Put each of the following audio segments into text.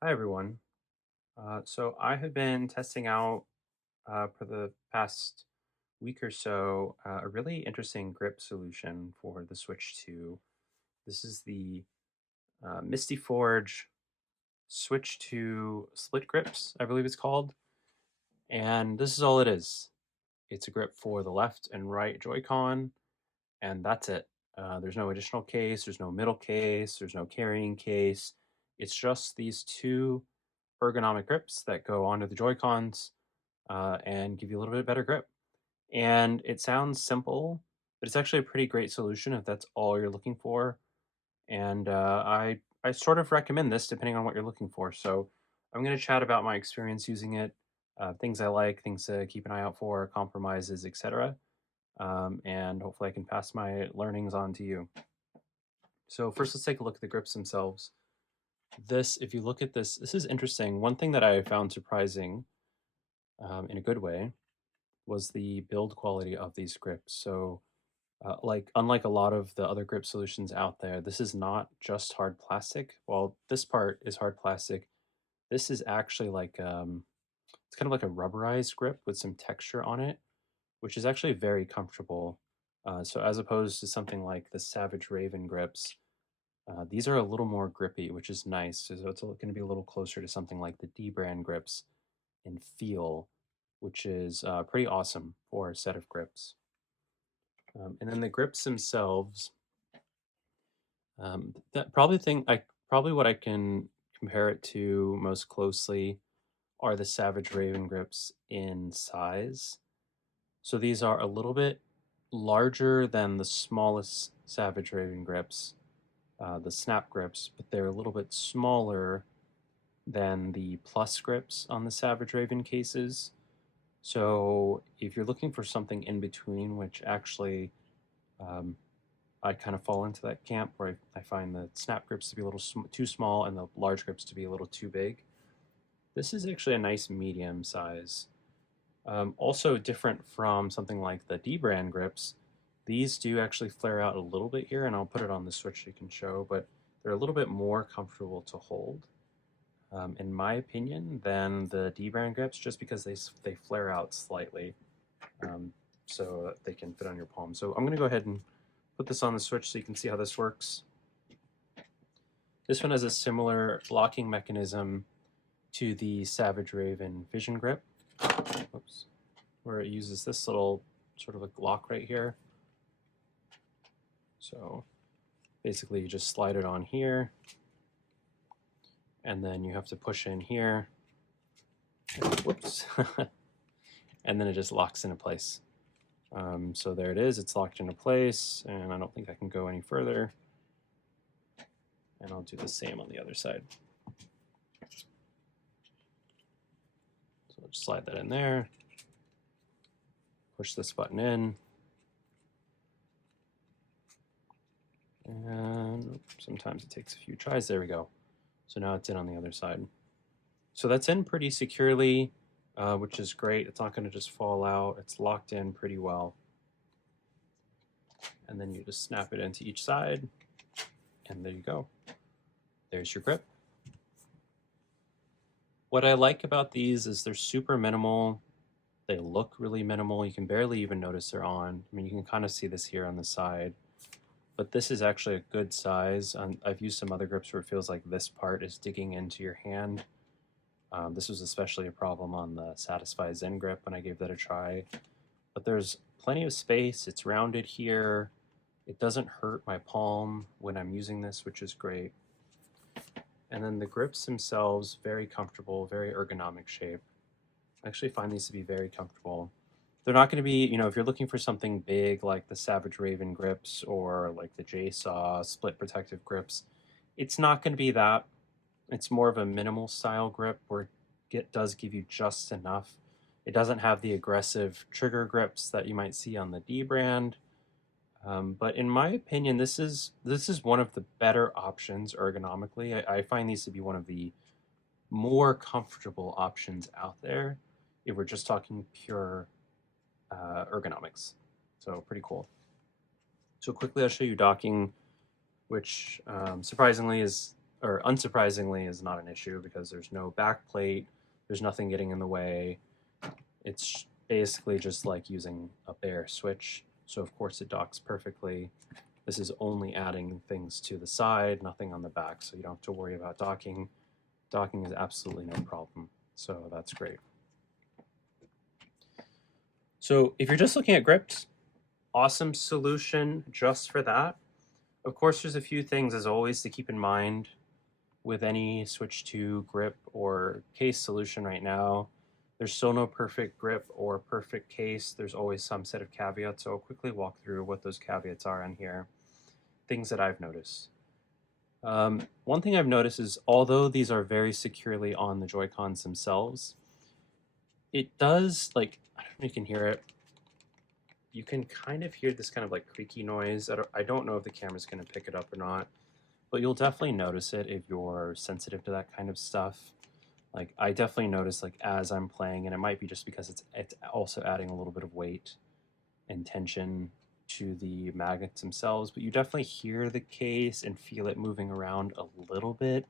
Hi, everyone. So I have been testing out for the past week or so a really interesting grip solution for the Switch 2. This is the MystiForge Switch 2 Split Grips, I believe it's called. And this is all it is. It's a grip for the left and right Joy-Con, and that's it. There's no additional case, there's no middle case, there's no carrying case. It's just these two ergonomic grips that go onto the Joy-Cons and give you a little bit better grip. And it sounds simple, but it's actually a pretty great solution if that's all you're looking for. And I sort of recommend this depending on what you're looking for. So I'm going to chat about my experience using it, things I like, things to keep an eye out for, compromises, etc. And hopefully I can pass my learnings on to you. So first, let's take a look at the grips themselves. This, if you look at this, this is interesting. One thing that I found surprising in a good way was the build quality of these grips. So, like unlike a lot of the other grip solutions out there, this is not just hard plastic. Well, this part is hard plastic. This is actually like it's kind of like a rubberized grip with some texture on it, which is actually very comfortable. So as opposed to something like the Savage Raven grips, these are a little more grippy, which is nice. So it's going to be a little closer to something like the D brand grips in feel, which is pretty awesome for a set of grips. And then the grips themselves, that probably what I can compare it to most closely are the Savage Raven grips in size. So these are a little bit larger than the smallest Savage Raven grips, the snap grips, but they're a little bit smaller than the plus grips on the Savage Raven cases. So if you're looking for something in between, which actually um, I kind of fall into that camp where I find the snap grips to be a little too small and the large grips to be a little too big. This is actually a nice medium size. Also different from something like the D brand grips. These do actually flare out a little bit here, and I'll put it on the switch so you can show, but they're a little bit more comfortable to hold, in my opinion, than the D brand grips, just because they flare out slightly, so that they can fit on your palm. So I'm going to go ahead and put this on the switch so you can see how this works. This one has a similar locking mechanism to the Savage Raven FissionGrip, oops, where it uses this little sort of a lock right here. So basically you just slide it on here, and then you have to push in here, whoops, and then it just locks into place. So there it is, it's locked into place, and I don't think I can go any further. And I'll do the same on the other side. So I'll just slide that in there, push this button in, and sometimes it takes a few tries. There we go. So now it's in on the other side. So that's in pretty securely, which is great. It's not going to just fall out. It's locked in pretty well. And then you just snap it into each side, and there you go. There's your grip. What I like about these is they're super minimal. They look really minimal. You can barely even notice they're on. I mean, you can kind of see this here on the side, but this is actually a good size. I've used some other grips where it feels like this part is digging into your hand. This was especially a problem on the Satisfy Zen grip when I gave that a try. But there's plenty of space. It's rounded here. It doesn't hurt my palm when I'm using this, which is great. And then the grips themselves, very comfortable, very ergonomic shape. I actually find these to be very comfortable. They're not going to be, if you're looking for something big like the Savage Raven grips or like the JSaw split protective grips, it's not going to be that. It's more of a minimal style grip where it does give you just enough. It doesn't have the aggressive trigger grips that you might see on the D brand. But in my opinion, this is one of the better options ergonomically. I find these to be one of the more comfortable options out there if we're just talking pure ergonomics. So pretty cool. So quickly, I'll show you docking, which surprisingly is or unsurprisingly, is not an issue because there's no back plate, there's nothing getting in the way. It's basically just like using a bare switch. So of course it docks perfectly. This is only adding things to the side, nothing on the back, so you don't have to worry about docking. Docking is absolutely no problem, so that's great. So if you're just looking at grips, awesome solution just for that. Of course, there's a few things as always to keep in mind with any switch to grip or case solution right now. There's still no perfect grip or perfect case. There's always some set of caveats, so I'll quickly walk through what those caveats are on here. Things that I've noticed. One thing I've noticed is although these are very securely on the Joy-Cons themselves, it does, like, I don't know if you can hear it, you can kind of hear this kind of like creaky noise. I don't know if the camera's going to pick it up or not, but you'll definitely notice it if you're sensitive to that kind of stuff. Like, I definitely notice, like, as I'm playing, and it might be just because it's also adding a little bit of weight and tension to the magnets themselves, but you definitely hear the case and feel it moving around a little bit.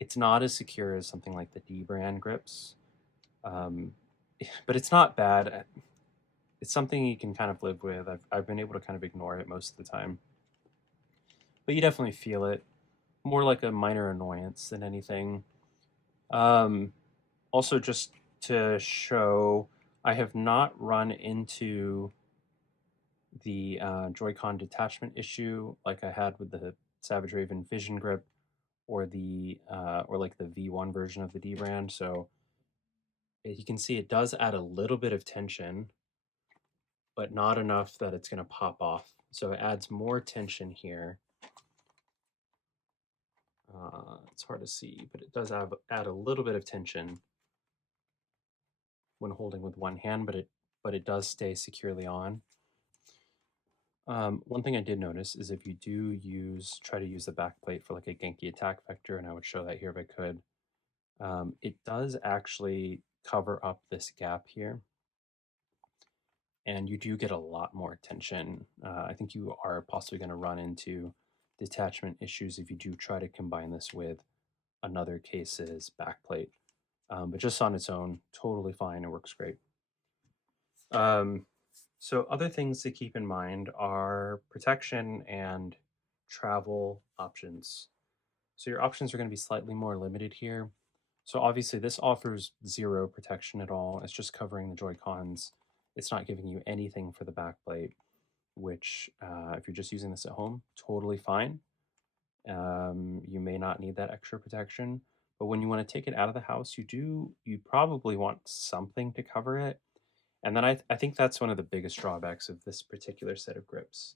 It's not as secure as something like the D brand grips, but it's not bad. It's something you can kind of live with. I've been able to kind of ignore it most of the time, but you definitely feel it. More like a minor annoyance than anything. Also, just to show, I have not run into the Joy-Con detachment issue like I had with the Savage Raven FissionGrip or the or like the V1 version of the D brand. So you can see it does add a little bit of tension, but not enough that it's going to pop off. So it adds more tension here. It's hard to see, but it does add a little bit of tension when holding with one hand, but it does stay securely on. One thing I did notice is if you do try to use the back plate for like a Genki attack vector, and I would show that here if I could, it does actually cover up this gap here. And you do get a lot more tension. I think you are possibly going to run into detachment issues if you do try to combine this with another case's backplate. But just on its own, totally fine. It works great. So other things to keep in mind are protection and travel options. So your options are going to be slightly more limited here. So obviously this offers zero protection at all. It's just covering the Joy-Cons. It's not giving you anything for the backplate, which if you're just using this at home, totally fine. You may not need that extra protection, but when you want to take it out of the house, you probably want something to cover it. And then I think that's one of the biggest drawbacks of this particular set of grips.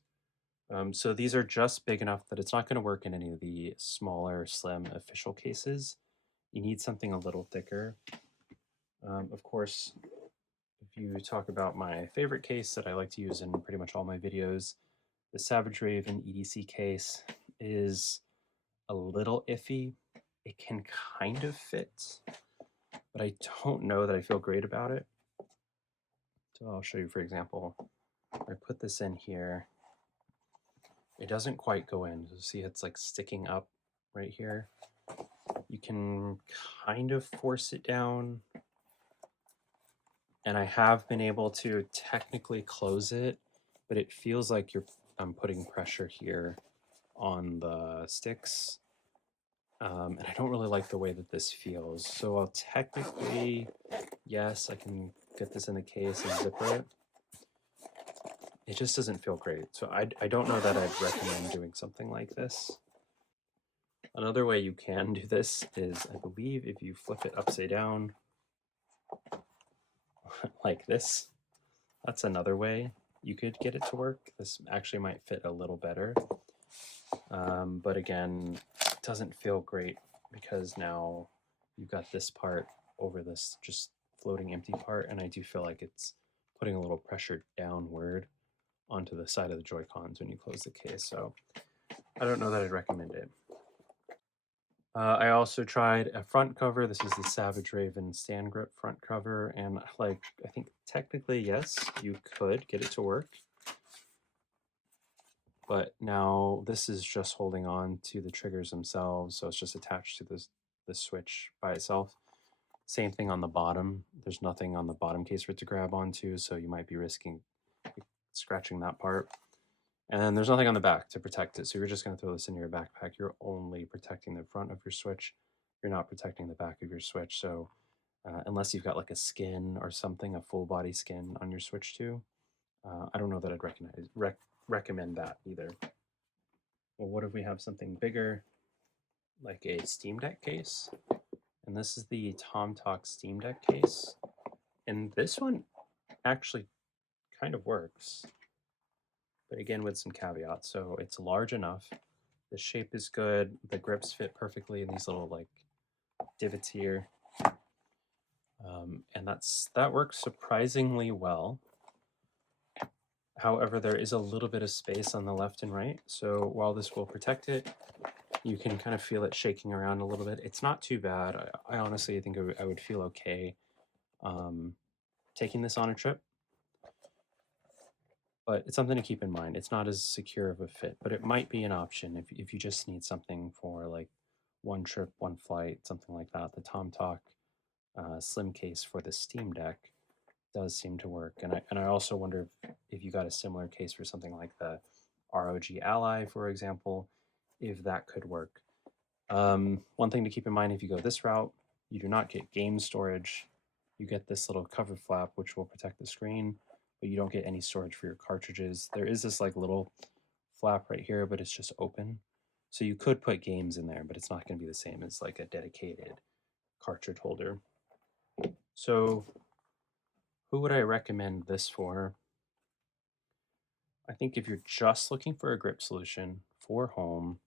So these are just big enough that it's not going to work in any of the smaller, slim official cases. You need something a little thicker. Of course, if you talk about my favorite case that I like to use in pretty much all my videos, the Savage Raven EDC case is a little iffy. It can kind of fit, but I don't know that I feel great about it. So I'll show you, for example, I put this in here. It doesn't quite go in. You see it's like sticking up right here. You can kind of force it down, and I have been able to technically close it, but it feels like I'm putting pressure here on the sticks, and I don't really like the way that this feels. So I'll technically, yes, I can get this in the case and zipper it. It just doesn't feel great. So I don't know that I'd recommend doing something like this. Another way you can do this is, I believe, if you flip it upside down like this, that's another way you could get it to work. This actually might fit a little better. But again, it doesn't feel great because now you've got this part over this just floating empty part, and I do feel like it's putting a little pressure downward onto the side of the Joy-Cons when you close the case. So I don't know that I'd recommend it. I also tried a front cover. This is the Savage Raven stand grip front cover, and like, I think technically, yes, you could get it to work, but now this is just holding on to the triggers themselves, so it's just attached to the switch by itself. Same thing on the bottom. There's nothing on the bottom case for it to grab onto, so you might be risking scratching that part. And then there's nothing on the back to protect it, so you're just going to throw this in your backpack. You're only protecting the front of your switch. You're not protecting the back of your switch, so unless you've got like a skin or something, a full body skin on your switch too, I don't know that I'd recommend that either. Well, what if we have something bigger, like a Steam Deck case? And this is the TomTalk Steam Deck case. And this one actually kind of works, but again, with some caveats. So it's large enough. The shape is good. The grips fit perfectly in these little like divots here. And that works surprisingly well. However, there is a little bit of space on the left and right. So while this will protect it, you can kind of feel it shaking around a little bit. It's not too bad. I honestly think I would feel okay taking this on a trip. But it's something to keep in mind. It's not as secure of a fit, but it might be an option if you just need something for like one trip, one flight, something like that. The TomTalk slim case for the Steam Deck does seem to work. And I also wonder if you got a similar case for something like the ROG Ally, for example, if that could work. One thing to keep in mind if you go this route, you do not get game storage. You get this little cover flap, which will protect the screen, but you don't get any storage for your cartridges. There is this like little flap right here, but it's just open. So you could put games in there, but it's not going to be the same as like a dedicated cartridge holder. So who would I recommend this for? I think if you're just looking for a grip solution for home,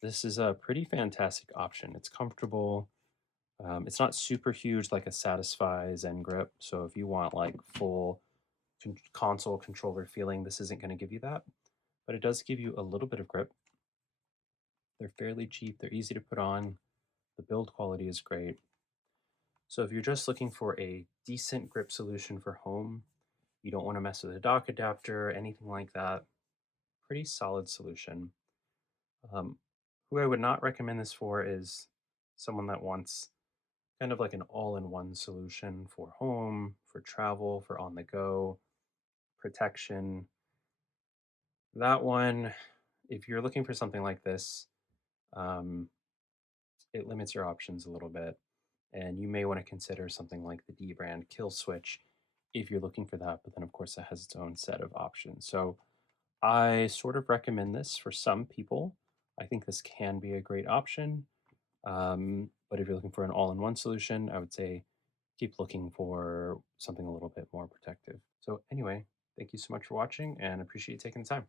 this is a pretty fantastic option. It's comfortable. It's not super huge like a Satisfy Zen Grip. So if you want like full console controller feeling, this isn't going to give you that. But it does give you a little bit of grip. They're fairly cheap. They're easy to put on. The build quality is great. So if you're just looking for a decent grip solution for home, you don't want to mess with a dock adapter, anything like that, pretty solid solution. Who I would not recommend this for is someone that wants kind of like an all-in-one solution for home, for travel, for on the go, protection. That one, if you're looking for something like this, um, it limits your options a little bit. And you may want to consider something like the D brand Kill Switch if you're looking for that, but then of course it has its own set of options. So I sort of recommend this for some people. I think this can be a great option. But if you're looking for an all-in-one solution, I would say keep looking for something a little bit more protective. So anyway, thank you so much for watching and appreciate you taking the time.